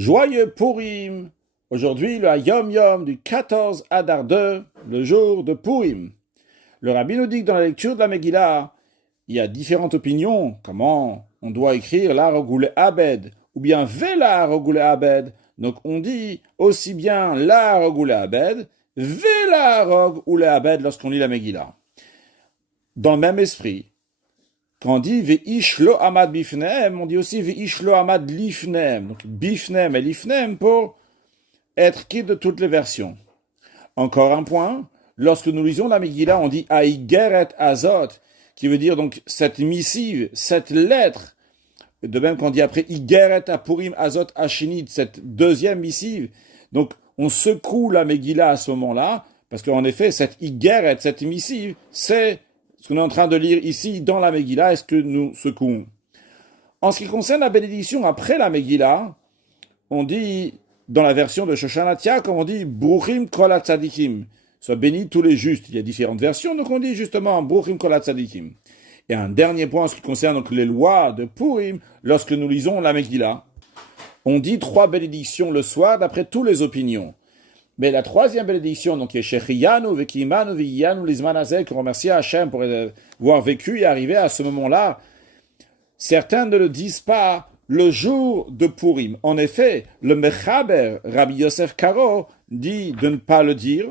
Joyeux Purim! Aujourd'hui, le Yom Yom du 14 Adar 2, le jour de Purim. Le rabbi nous dit que dans la lecture de la Megillah, il y a différentes opinions. Comment on doit écrire l'Arog ou le Abed, ou bien Ve'la'arog ou le Abed. Donc on dit aussi bien l'Arog ou le Abed, Ve'la'arog ou le Abed lorsqu'on lit la Megillah. Dans le même esprit, quand on dit Ve'ish lo amad bifneem, on dit aussi Ve'ish lo amad lifneem. Donc bifneem et lifneem pour être quitte de toutes les versions. Encore un point, lorsque nous lisons la Megillah, on dit Aïgeret Azot, qui veut dire donc cette missive, cette lettre, de même qu'on dit après Igeret Apurim Azot Ashinit, cette deuxième missive. Donc on secoue la Megillah à ce moment-là, parce qu'en effet, cette Igeret, cette missive, c'est ce qu'on est en train de lire ici dans la Megillah, est-ce que nous secouons. En ce qui concerne la bénédiction après la Megillah, on dit, dans la version de Shoshanatia, comme on dit, Bruchim kol hatzadikim, soit bénis tous les justes. Il y a différentes versions, donc on dit justement Bruchim kol hatzadikim. Et un dernier point en ce qui concerne donc les lois de Purim, lorsque nous lisons la Megillah, on dit 3 bénédictions le soir d'après toutes les opinions. Mais la troisième bénédiction, donc, est Shechiyanu, Vekimanu, Viyanu, Lizmanazek, qu'on remercie Hachem pour avoir vécu et arriver à ce moment-là. Certains ne le disent pas le jour de Purim. En effet, le Mechaber, Rabbi Yosef Karo, dit de ne pas le dire.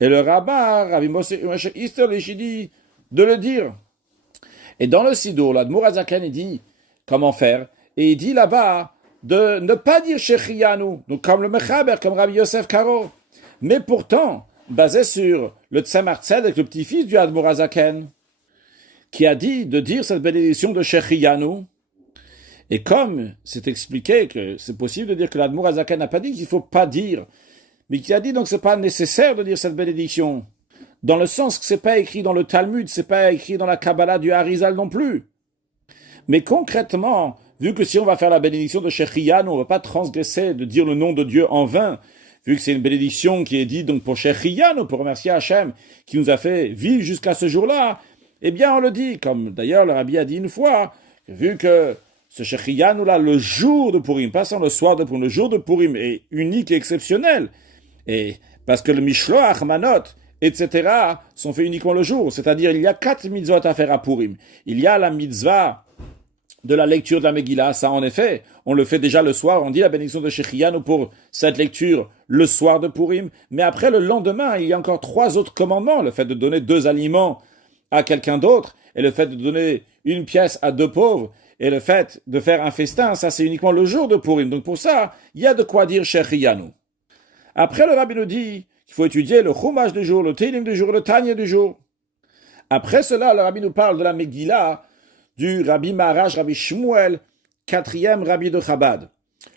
Et le rabbin, Rabbi Moshe Isterlich, dit de le dire. Et dans le Sidour, l'Admour Azaken, il dit comment faire. Et il dit là-bas de ne pas dire Shechiyanu, donc comme le Mechaber, comme Rabbi Yosef Karo. Mais pourtant, basé sur le Tzemar Tzedek, le petit-fils du Admour Azaken, qui a dit de dire cette bénédiction de Shechiyanu. Et comme c'est expliqué que c'est possible de dire que l'Admour Azaken n'a pas dit qu'il ne faut pas dire, mais qu'il a dit donc que ce n'est pas nécessaire de dire cette bénédiction, dans le sens que ce n'est pas écrit dans le Talmud, ce n'est pas écrit dans la Kabbalah du Harizal non plus. Mais concrètement, vu que si on va faire la bénédiction de Shechiyanu, on ne va pas transgresser de dire le nom de Dieu en vain, vu que c'est une bénédiction qui est dite donc pour Shechiyanu, pour remercier Hachem, qui nous a fait vivre jusqu'à ce jour-là, eh bien on le dit, comme d'ailleurs le Rabbi a dit une fois, vu que ce Shechiyanu là, le jour de Purim, pas sans le soir de Purim, le jour de Purim est unique et exceptionnel, et parce que le Mishloach, Manot, etc., sont faits uniquement le jour, c'est-à-dire il y a 4 mitzvot à faire à Purim. Il y a la mitzvah de la lecture de la Megillah, ça en effet, on le fait déjà le soir, on dit la bénédiction de Shechiyanu pour cette lecture le soir de Purim, mais après le lendemain, il y a encore 3 autres commandements, le fait de donner 2 aliments à quelqu'un d'autre, et le fait de donner une pièce à 2 pauvres, et le fait de faire un festin, ça c'est uniquement le jour de Purim, donc pour ça, il y a de quoi dire Shechiyanu. Après le rabbi nous dit qu'il faut étudier le Chumash du jour, le Teilim du jour, le Tanya du jour. Après cela, le rabbi nous parle de la Megillah, du Rabbi Maharash, Rabbi Shmuel, 4e Rabbi de Chabad.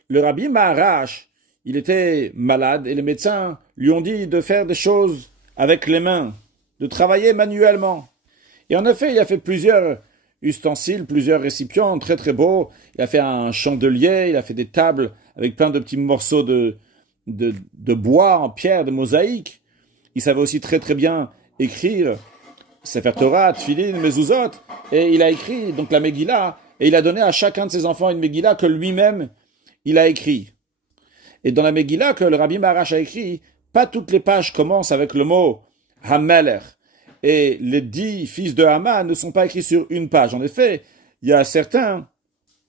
Le Rabbi Maharash, il était malade et les médecins lui ont dit de faire des choses avec les mains, de travailler manuellement. Et en effet, il a fait plusieurs ustensiles, plusieurs récipients très très beaux. Il a fait un chandelier, il a fait des tables avec plein de petits morceaux de bois en pierre, de mosaïque. Il savait aussi très très bien écrire Sefer Torah, Tfilin, Mezuzot, et il a écrit donc la Megillah, et il a donné à chacun de ses enfants une Megillah que lui-même il a écrit. Et dans la Megillah que le Rabbi Maharash a écrit, pas toutes les pages commencent avec le mot Hamelech, et les 10 fils de Haman ne sont pas écrits sur une page. En effet, il y a certains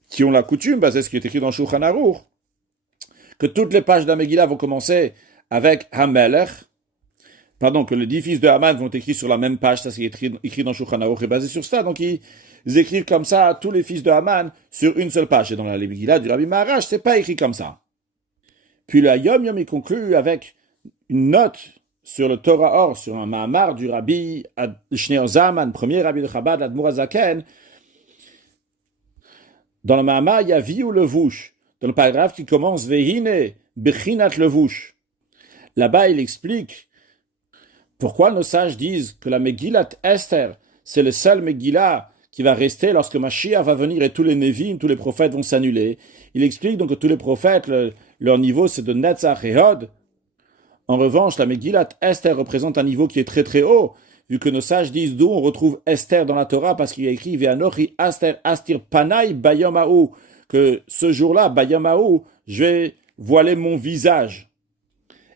qui ont la coutume, basé sur ce qui est écrit dans Shulchan Aruch, que toutes les pages de la Megillah vont commencer avec Hamelech, que les 10 fils de Haman vont être écrits sur la même page, ça c'est écrit dans Shulchan Aruch, et basé sur ça, donc ils écrivent comme ça tous les fils de Haman sur une seule page. Et dans la Megillah du Rabbi Maharash, c'est pas écrit comme ça. Puis le Yom Yom, il conclut avec une note sur le Torah Or, sur un Mahamar du Rabbi Shneur Zalman, premier Rabbi de Chabad, l'Admour Azaken. Dans le Mahamar, il y a Vi ou Levush, dans le paragraphe qui commence Vehine, Bechinat Levush. Là-bas, il explique pourquoi nos sages disent que la Megillat Esther, c'est le seul Megillah qui va rester lorsque Mashiach va venir et tous les Nevim, tous les prophètes vont s'annuler. Il explique donc que tous les prophètes, leur niveau c'est de Netzach et Hod. En revanche, la Megillat Esther représente un niveau qui est très très haut, vu que nos sages disent d'où on retrouve Esther dans la Torah, parce qu'il y a écrit Ve'anochi Aster Astir Panai Bayom Ha'u, que ce jour-là, Bayom Ha'u, je vais voiler mon visage.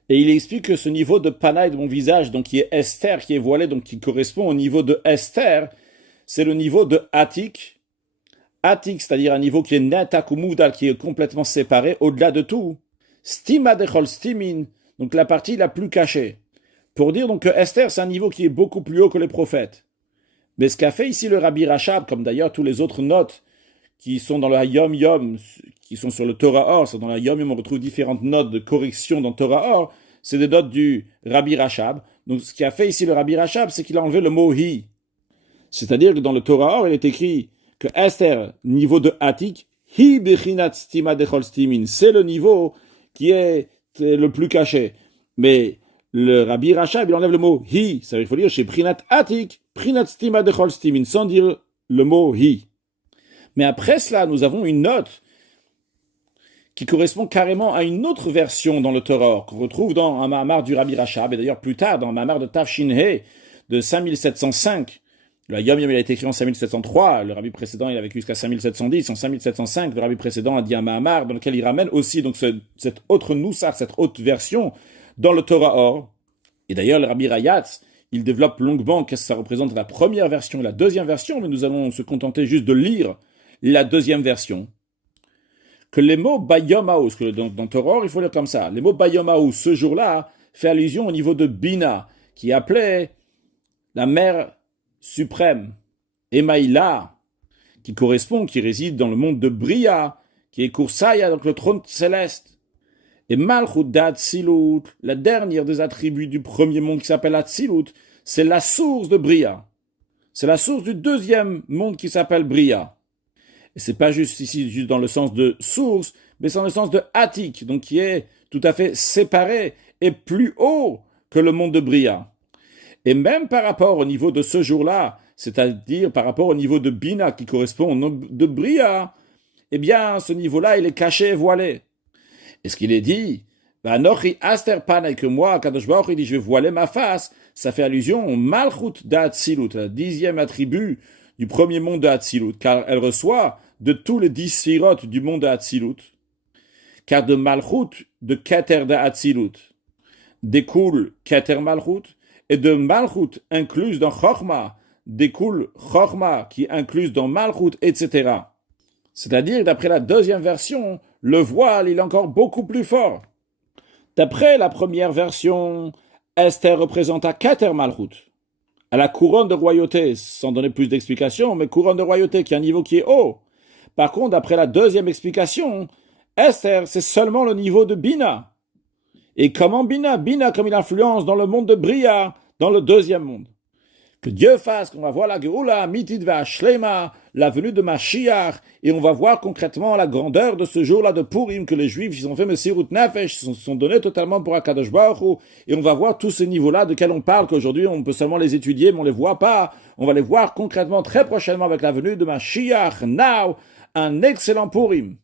Et il explique que ce niveau de Panaï de mon visage, donc qui est Esther, qui est voilé, donc qui correspond au niveau de Esther, c'est le niveau de Atik. Atik, c'est-à-dire un niveau qui est Netakumudal, qui est complètement séparé, au-delà de tout. Stima dechol stimin, donc la partie la plus cachée. Pour dire donc que Esther, c'est un niveau qui est beaucoup plus haut que les prophètes. Mais ce qu'a fait ici le Rabbi Rachab, comme d'ailleurs tous les autres notes qui sont dans le Hayom Yom, qui sont sur le Torah Or, dans le Hayom Yom on retrouve différentes notes de correction dans le Torah Or, c'est des notes du Rabbi Rachab. Donc ce qu'a fait ici le Rabbi Rachab, c'est qu'il a enlevé le mot hi. C'est-à-dire que dans le Torah Or, il est écrit que Esther, niveau de Atik, hi bechinat stima dechol stimin, c'est le niveau qui est le plus caché. Mais le Rabbi Rachab, il enlève le mot hi, ça veut dire qu'il faut dire chez prinat Atik, prinat stima dechol stimin, sans dire le mot hi. Mais après cela, nous avons une note qui correspond carrément à une autre version dans le Torah, qu'on retrouve dans un Mahamar du Rabbi Rachab, et d'ailleurs plus tard dans un Mahamar de Tafshin He de 5705. Le Yom Yom il a été écrit en 5703, le Rabbi précédent il a vécu jusqu'à 5710, en 5705 le Rabbi précédent a dit un Mahamar dans lequel il ramène aussi donc cette autre Noussar, cette autre version dans le Torah Or. Et d'ailleurs le Rabbi Rayatz, il développe longuement qu'est-ce que ça représente la première version et la deuxième version, mais nous allons se contenter juste de lire la deuxième version. Que les mots Bayomaou, que dans Torah, il faut lire comme ça, les mots Bayomaou, ce jour-là, fait allusion au niveau de Bina, qui appelait la mère suprême, Emaïla, qui réside dans le monde de Bria, qui est Kursaya, donc le trône céleste. Et Malchut d'Atsilut, la dernière des attributs du premier monde qui s'appelle Atsilut, c'est la source de Bria. C'est la source du deuxième monde qui s'appelle Bria. Et c'est pas juste ici, juste dans le sens de source, mais c'est dans le sens de Atik, donc qui est tout à fait séparé et plus haut que le monde de Bria. Et même par rapport au niveau de ce jour-là, c'est-à-dire par rapport au niveau de Bina qui correspond au nom de Bria, eh bien, ce niveau-là, il est caché et voilé. Et ce qu'il est dit, Nochi Aster Panay, que moi, Kadosh Baruch il dit, je vais voiler ma face, ça fait allusion au Malchut d'Atsilut, la 10e attribut du premier monde de Hatzilut, car elle reçoit de tous les 10 sphirot du monde de Hatzilut, car de Malchut, de Keter de Hatzilut, découle Keter Malchut, et de Malchut incluse dans Chochma, découle Chochma, qui est incluse dans Malchut, etc. C'est-à-dire, d'après la deuxième version, le voile, il est encore beaucoup plus fort. D'après la première version, Esther représente à Keter Malchut, à la couronne de royauté, sans donner plus d'explications, mais couronne de royauté qui a un niveau qui est haut. Par contre, d'après la deuxième explication, Esther, c'est seulement le niveau de Bina. Et comment Bina? Bina comme il influence dans le monde de Bria, dans le deuxième monde. Que Dieu fasse qu'on va voir la Geoula, Mitid Shlema, la venue de Mashiach, et on va voir concrètement la grandeur de ce jour-là de Purim, que les Juifs ils ont fait Mesirut Nefesh, sont donnés totalement pour Akadosh Baruch Hu, et on va voir tous ces niveaux-là de quels on parle, qu'aujourd'hui on peut seulement les étudier, mais on les voit pas. On va les voir concrètement très prochainement avec la venue de Mashiach. Now, un excellent Purim.